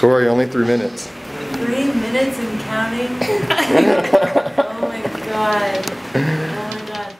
Tori, only 3 minutes. 3 minutes and counting? Oh my god. Oh my god.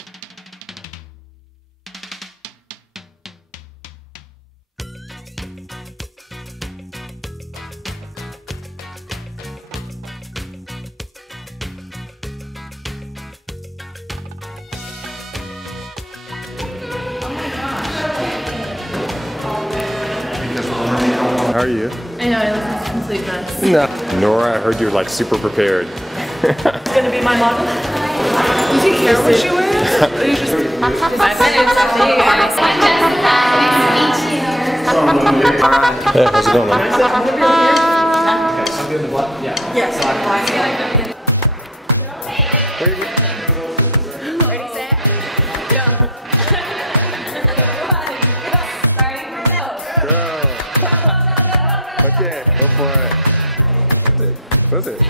How are you? I know, I look like a complete mess. No. Nora, I heard you're like super prepared. It's gonna be my model. Does he care what she wears? Or you just 5 minutes after you guys. Hey, how's it going, man? Okay, something in the blood? Yeah. Yes. Ready, set, go. Go. Okay, go for it. That's it.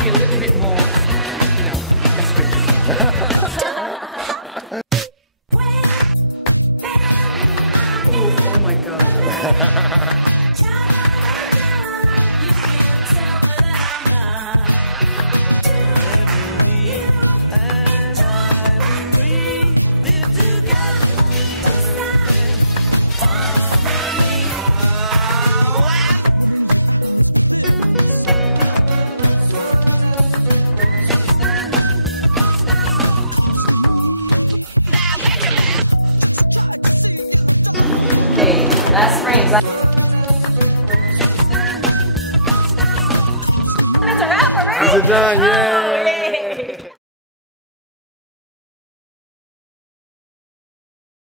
A little bit more, you know, Oh my god. last frames. It's a wrap already. Is it done? Yay!